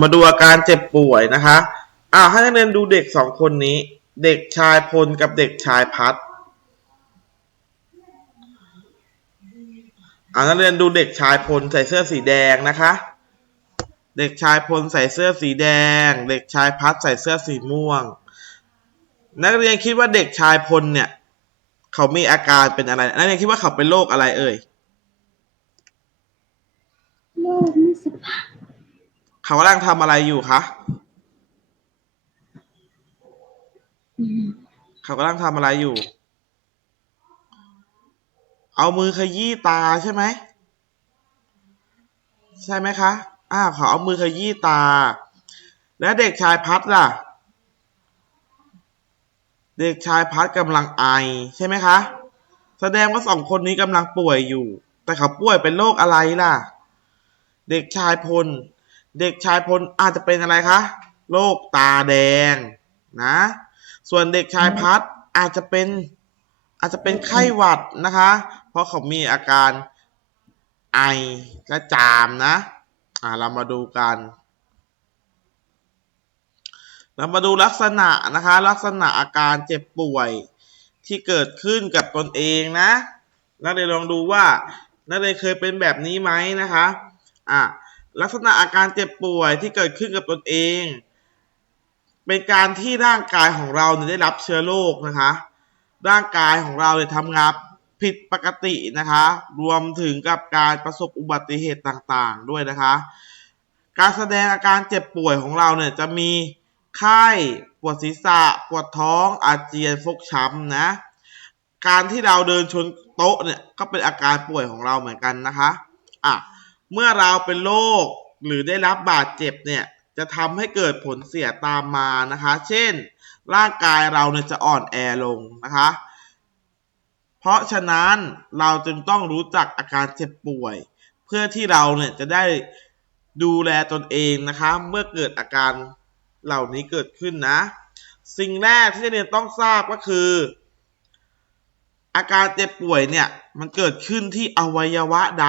มาดูอาการเจ็บป่วยนะคะอ่าให้นักเรียนดูเด็กสองคนนี้ เด็กชายพลกับเด็กชายพัดอ่านักเรียนดูเด็กชายพลใส่เสื้อสีแดงนะคะ เด็กชายพลใส่เสื้อสีแดง เด็กชายพัดใส่เสื้อสีม่วง นักเรียนคิดว่าเด็กชายพลเนี่ย เขามีอาการเป็นอะไร นักเรียนคิดว่าเขาเป็นโรคอะไรเอ่ยโลกไม่สบาย เขากำลังทำอะไรอยู่คะอืมเขากำลังทำอะไรอยู่ เอามือขยี้ตาใช่ไหม ใช่ไหมคะอ่าเขาเอามือขยี้ตา แล้วเด็กชายพัดล่ะ เด็กชายพัดกำลังไอใช่ไหมคะ แสดงว่าสองคนนี้กำลังป่วยอยู่ แต่เขาป่วยเป็นโรคอะไรล่ะ เด็กชายพล เด็กชายพลอาจจะเป็นอะไรคะโรคตาแดงนะ ส่วนเด็กชายพัดอาจจะเป็นอาจจะเป็นไข้หวัดนะคะ เพราะเขามีอาการไอและจามนะอ่าเรามาดูกัน เรามาดูลักษณะนะคะ ลักษณะอาการเจ็บป่วยที่เกิดขึ้นกับตนเองนะนักเรียนลองดูว่านักเรียนเคยเป็นแบบนี้ไหมนะคะ อะ ลักษณะอาการเจ็บป่วยที่เกิดขึ้นกับตนเอง เป็นการที่ร่างกายของเราเนี่ยได้รับเชื้อโรคนะคะ ร่างกายของเราเนี่ยทำงานผิดปกตินะคะ รวมถึงกับการประสบอุบัติเหตุต่างๆ ด้วยนะคะ การแสดงอาการเจ็บป่วยของเราเนี่ยจะมีไข้ปวดศีรษะ ปวดท้องอาเจียนฟกช้ำนะการที่เราเดินชนโต๊ะเนี่ยก็เป็นอาการป่วยของเราเหมือนกันนะคะอะ เมื่อเราเป็นโรคหรือได้รับบาดเจ็บเนี่ยจะทำให้เกิดผลเสียตามมานะคะ เช่น ร่างกายเราเนี่ยจะอ่อนแอลงนะคะ เพราะฉะนั้นเราจึงต้องรู้จักอาการเจ็บป่วย เพื่อที่เราเนี่ยจะได้ดูแลตนเองนะคะ เมื่อเกิดอาการเหล่านี้เกิดขึ้นนะ สิ่งแรกที่เรียนต้องทราบก็คือ อาการเจ็บป่วยเนี่ยมันเกิดขึ้นที่อวัยวะใด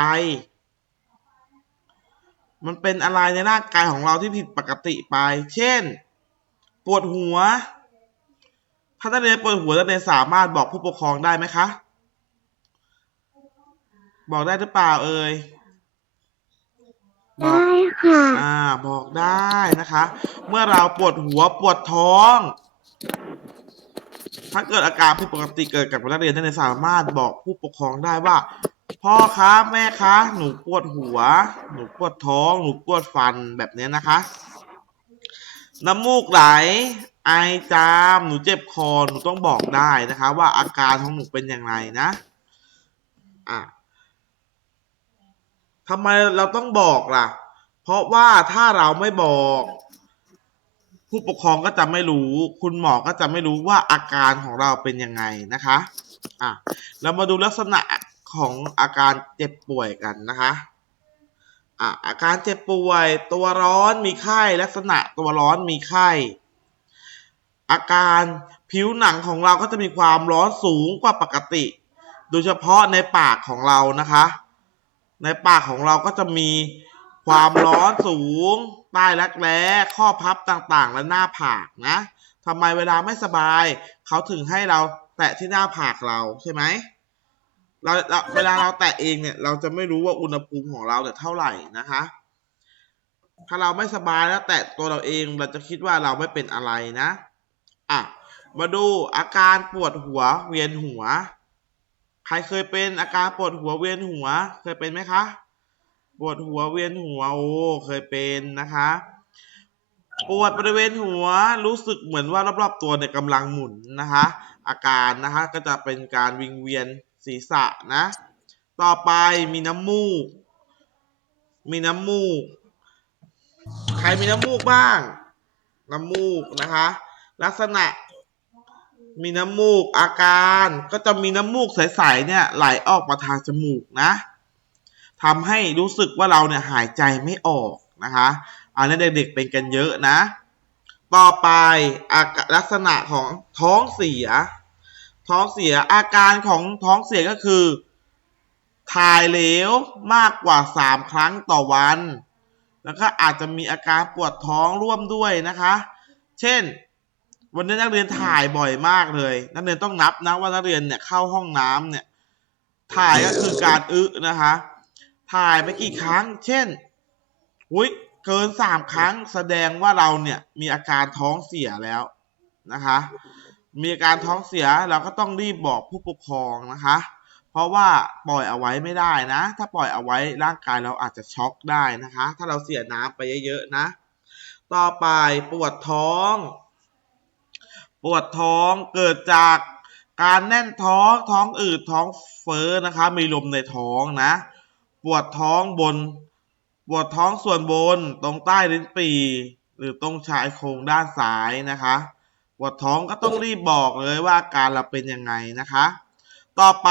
มันเป็นอะไรในร่างกายของเราที่ผิดปกติไป เช่น ปวดหัว ถ้านักเรียนปวดหัวนักเรียนสามารถบอกผู้ปกครองได้ไหมคะ บอกได้หรือเปล่าเอ่ยได้ค่ะ อ่า บอกได้นะคะ เมื่อเราปวดหัวปวดท้อง ถ้าเกิดอาการผิดปกติเกิดกับนักเรียนนักเรียนสามารถบอกผู้ปกครองได้ว่า พ่อคะแม่คะหนูปวดหัว หนูปวดท้อง หนูปวดฟันแบบนี้นะคะ น้ำมูกไหล ไอจาม หนูเจ็บคอ หนูต้องบอกได้นะคะ ว่าอาการของหนูเป็นอย่างไรนะอะทำไมเราต้องบอกล่ะ เพราะว่าถ้าเราไม่บอก ผู้ปกครองก็จะไม่รู้ คุณหมอก็จะไม่รู้ว่าอาการของเราเป็นยังไงนะคะอะเรามาดูลักษณะ ของอาการเจ็บป่วยกันนะคะอะอาการเจ็บป่วยตัวร้อนมีไข้ลักษณะตัวร้อนมีไข้ อาการผิวหนังของเราก็จะมีความร้อนสูงกว่าปกติ โดยเฉพาะในปากของเรานะคะ ในปากของเราก็จะมีความร้อนสูง ใต้รักแร้ ข้อพับต่างๆ และหน้าผากนะทำไมเวลาไม่สบาย เขาถึงให้เราแตะที่หน้าผากเราใช่ไหม เราเราเวลาเราแตะเองเนี่ย เราจะไม่รู้ว่าอุณหภูมิของเราเนี่ยเท่าไหร่นะคะ ถ้าเราไม่สบายแล้วแตะตัวเราเองเราจะคิดว่าเราไม่เป็นอะไรนะ อะ มาดูอาการปวดหัวเวียนหัว ใครเคยเป็นอาการปวดหัวเวียนหัว เคยเป็นไหมคะ ปวดหัวเวียนหัวโอ้เคยเป็นนะคะ ปวดบริเวณหัวรู้สึกเหมือนว่ารอบๆตัวเนี่ยกำลังหมุนนะคะ อาการนะคะก็จะเป็นการวิงเวียน ศีรษะนะ ต่อไปมีน้ำมูก มีน้ำมูก ใครมีน้ำมูกบ้าง น้ำมูกนะคะ ลักษณะมีน้ำมูกอาการก็จะมีน้ำมูกใสๆเนี่ยไหลออกมาทางจมูกนะทำให้รู้สึกว่าเราเนี่ยหายใจไม่ออกนะคะอันนี้เด็กๆเป็นกันเยอะนะ ต่อไปอาการลักษณะของท้องเสีย ท้องเสียอาการของท้องเสียก็คือ ถ่ายเหลวมากกว่า 3 ครั้งต่อวัน แล้วก็อาจจะมีอาการปวดท้องร่วมด้วยนะคะ เช่น วันนี้นักเรียนถ่ายบ่อยมากเลย นักเรียนต้องนับนะว่านักเรียนเนี่ยเข้าห้องน้ำเนี่ยถ่ายก็คือการอึนะคะ ถ่ายไปกี่ครั้ง เช่นอุ้ยเกินสามครั้งแสดงว่าเราเนี่ยมีอาการท้องเสียแล้วนะคะ มีอาการท้องเสียเราก็ต้องรีบบอกผู้ปกครองนะคะ เพราะว่าปล่อยเอาไว้ไม่ได้นะ ถ้าปล่อยเอาไว้ร่างกายเราอาจจะช็อกได้นะคะ ถ้าเราเสียน้ำไปเยอะๆนะ ต่อไปปวดท้อง ปวดท้องเกิดจากการแน่นท้องท้องอืดท้องเฟ้อนะคะ มีลมในท้องนะ ปวดท้องบน ปวดท้องส่วนบนตรงใต้ลิ้นปี่หรือตรงชายโครงด้านซ้ายนะคะ วดท้องก็ต้องรีบบอกเลยว่าอาการเราเป็นยังไงนะคะ ต่อไป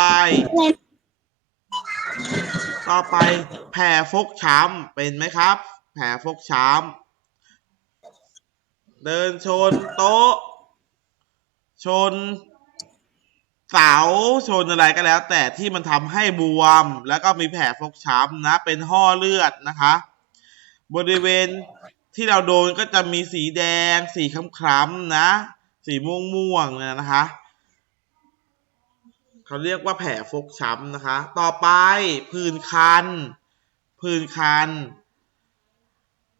ต่อไปแผลฟกช้ำเป็นไหมครับ แผลฟกช้ำเดินชนโต๊ะ ชนเสาชนอะไรก็แล้ว แต่ที่มันทำให้บวม แล้วก็มีแผลฟกช้ำนะ เป็นห่อเลือดนะคะ บริเวณที่เราโดนก็จะมีสีแดง สีคล้ำๆนะ สีม่วงๆเนี่ยนะคะเขาเรียกว่าแผลฟกช้ำนะคะ ต่อไปผื่นคันผื่นคัน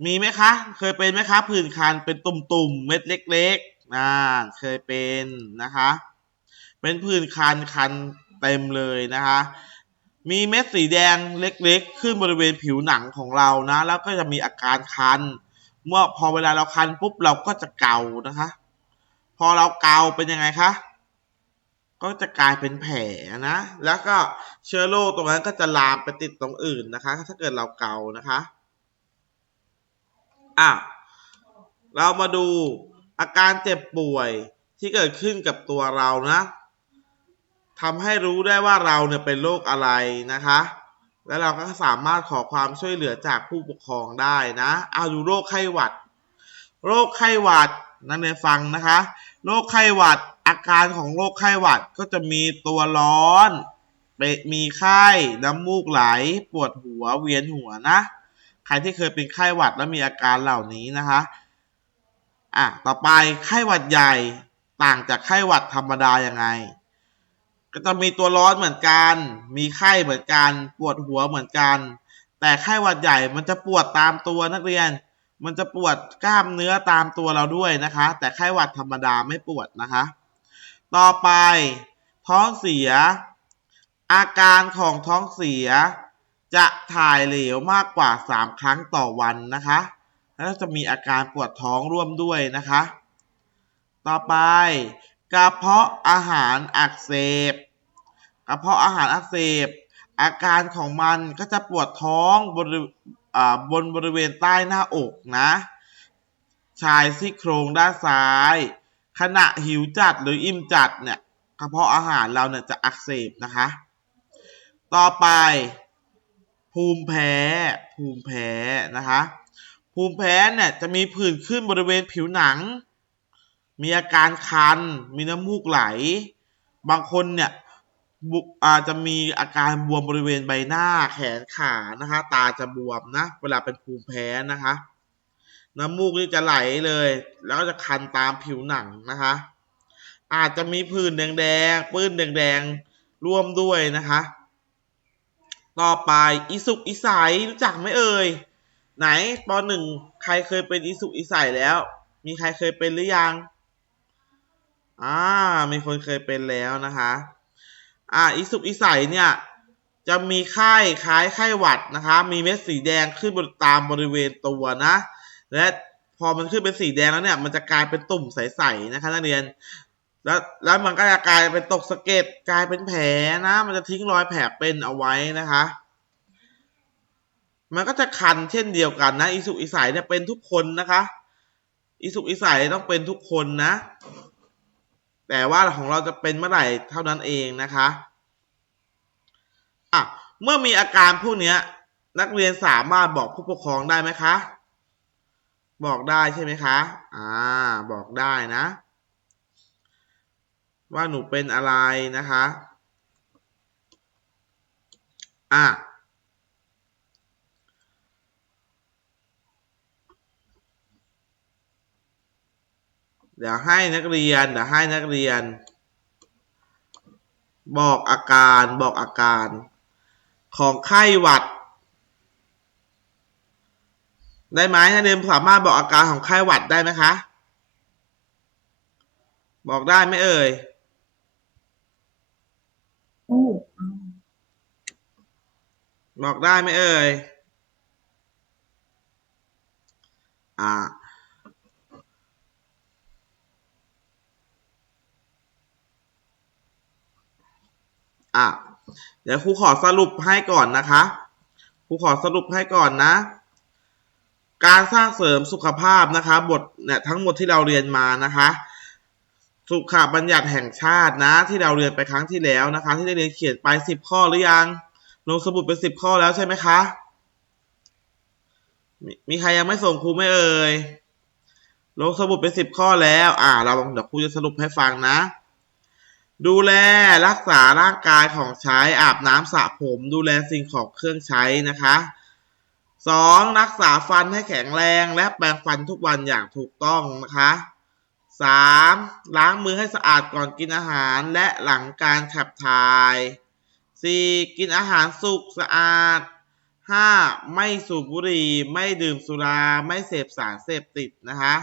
มีไหมคะ เคยเป็นไหมคะผื่นคันเป็นตุ่มๆเม็ดเล็กๆอ่าเคยเป็นนะคะ เป็นผื่นคันคันเต็มเลยนะคะ มีเม็ดสีแดงเล็กๆ ขึ้นบริเวณผิวหนังของเรานะ แล้วก็จะมีอาการคัน เมื่อพอเวลาเราคันปุ๊บเราก็จะเกานะคะ อเราเกาเป็นยังไงคะ ก็จะกลายเป็นแผลนะ แล้วก็เชื้อโรคตรงนั้นก็จะลามไปติดตรงอื่นนะคะ ถ้าเกิดเราเกานะคะอะเรามาดูอาการเจ็บป่วยที่เกิดขึ้นกับตัวเรานะทำให้รู้ได้ว่าเราเนี่ยเป็นโรคอะไรนะคะ แล้วเราก็สามารถขอความช่วยเหลือจากผู้ปกครองได้นะ เอาดูโรคไข้หวัด โรคไข้หวัดนั่นเองฟังนะคะ โรคไข้หวัด อาการของโรคไข้หวัดก็จะมีตัวร้อนเปมีไข้น้ำมูกไหล ปวดหัวเวียนหัวนะ ใครที่เคยเป็นไข้หวัดแล้วมีอาการเหล่านี้นะคะอะต่อไปไข้หวัดใหญ่ต่างจากไข้หวัดธรรมดายังไง ก็จะมีตัวร้อนเหมือนกัน มีไข้เหมือนกัน ปวดหัวเหมือนกัน แต่ไข้หวัดใหญ่มันจะปวดตามตัวนักเรียน มันจะปวดกล้ามเนื้อตามตัวเราด้วยนะคะ แต่ไข้หวัดธรรมดาไม่ปวดนะคะ ต่อไปท้องเสีย อาการของท้องเสีย จะถ่ายเหลวมากกว่า 3 ครั้งต่อวันนะคะ แล้วจะมีอาการปวดท้องร่วมด้วยนะคะ ต่อไปกระเพาะอาหารอักเสบกระเพาะอาหารอักเสบอาการของมันก็จะปวดท้องบริ บนบริเวณใต้หน้าอกนะชายซี่โครงด้านซ้าย ขณะหิวจัดหรืออิ่มจัดเนี่ยกระเพาะอาหารเราเนี่ยจะอักเสบนะคะ ต่อไป ภูมิแพ้ภูมิแพ้นะคะ ภูมิแพ้เนี่ยจะมีผื่นขึ้นบริเวณผิวหนัง มีอาการคัน มีน้ำมูกไหล บางคนเนี่ย บุอาจจะมีอาการบวมบริเวณใบหน้าแขนขานะคะ ตาจะบวมนะ เวลาเป็นภูมิแพ้นะคะ น้ำมูกนี่จะไหลเลย แล้วก็จะคันตามผิวหนังนะคะ อาจจะมีผื่นแดงๆปื้นแดงๆร่วมด้วยนะคะ ต่อไปอิสุกอิสัยรู้จักไหมเอ่ยไหนปหนึ่งใครเคยเป็นอิสุกอิสัยแล้ว มีใครเคยเป็นหรือยังอ่ามีคนเคยเป็นแล้วนะคะ อ่าอิสุกอิสัยเนี่ยจะมีไข้คล้ายไข้หวัดนะคะ มีเม็ดสีแดงขึ้นบนตามบริเวณตัวนะ และพอมันขึ้นเป็นสีแดงแล้วเนี่ย มันจะกลายเป็นตุ่มใสๆนะคะนักเรียน แล้วแล้วมันก็จะกลายเป็นตกสะเก็ดกลายเป็นแผลนะ มันจะทิ้งรอยแผลเป็นเอาไว้นะคะ มันก็จะคันเช่นเดียวกันนะอิสุกอิสัยเนี่ยเป็นทุกคนนะคะ อิสุกอิสัยต้องเป็นทุกคนนะ แต่ว่าของเราจะเป็นเมื่อไหร่เท่านั้นเองนะคะอะเมื่อมีอาการพวกเนี้ยนักเรียนสามารถบอกผู้ปกครองได้ไหมคะ บอกได้ใช่ไหมคะอ่าบอกได้นะ ว่าหนูเป็นอะไรนะคะอะ เดี๋ยวให้นักเรียน เดี๋ยวให้นักเรียน บอกอาการบอกอาการ ของไข้หวัด ได้ไหมนักเรียนสามารถบอกอาการของไข้หวัดได้ไหมคะ บอกได้ไหมเอ่ยบอกได้ไหมเอ่ย อ่า อะเดี๋ยวครูขอสรุปให้ก่อนนะคะครูขอสรุปให้ก่อนนะ การสร้างเสริมสุขภาพนะคะบทเนี่ยทั้งหมดที่เราเรียนมานะคะ สุขบัญญัติแห่งชาตินะ ที่เราเรียนไปครั้งที่แล้วนะคะ ที่ได้เรียนเขียนไปสิบข้อหรือยังลงสมุดไปสิบข้อแล้วใช่ไหมคะมีมีใครยังไม่ส่งครูไม่เอ่ยลงสมุดไปสิบข้อแล้ว อ่า เราเดี๋ยวครูจะสรุปให้ฟังนะ ดูแลรักษาร่างกายของใช้อาบน้ำสระผม ดูแลสิ่งของเครื่องใช้นะคะสองรักษาฟันให้แข็งแรงและแปรงฟันทุกวันอย่างถูกต้องนะคะสามล้างมือให้สะอาดก่อนกินอาหารและหลังการขับถ่ายสี่กินอาหารสุกสะอาดห้าไม่สูบบุหรี่ ไม่ดื่มสุรา ไม่เสพสารเสพติดนะคะ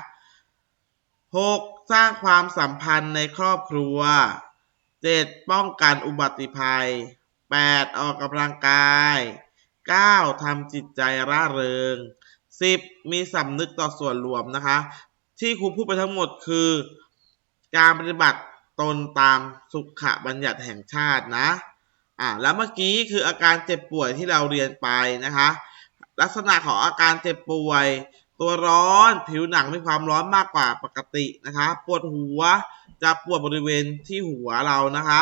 หกสร้างความสัมพันธ์ในครอบครัว เจ็ดป้องกันอุบัติภัยแปดออกกำลังกายเก้าทำจิตใจร่าเริงสิบมีสำนึกต่อส่วนรวมนะคะ ที่ครูพูดไปทั้งหมดคือ การปฏิบัติตนตามสุขบัญญัติแห่งชาตินะอ่าแล้วเมื่อกี้คืออาการเจ็บป่วยที่เราเรียนไปนะคะ ลักษณะของอาการเจ็บป่วย ตัวร้อนผิวหนังมีความร้อนมากกว่าปกตินะคะ ปวดหัว จะปวดบริเวณที่หัวเรานะคะ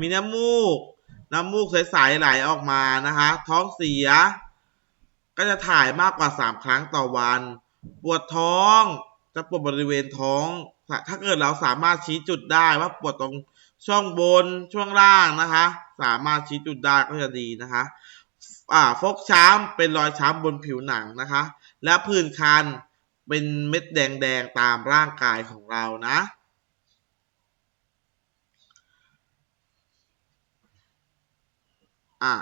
มีน้ำมูก น้ำมูกใสๆไหลออกมานะคะ ท้องเสีย ก็จะถ่ายมากกว่า 3 ครั้งต่อวัน ปวดท้องจะปวดบริเวณท้อง ถ้าเกิดเราสามารถชี้จุดได้ว่าปวดตรงช่องบนช่วงล่างนะคะ สามารถชี้จุดได้ก็จะดีนะคะ อ่าฟกช้ำเป็นรอยช้ำบนผิวหนังนะคะ และผื่นคันเป็นเม็ดแดงๆตามร่างกายของเรานะ อะ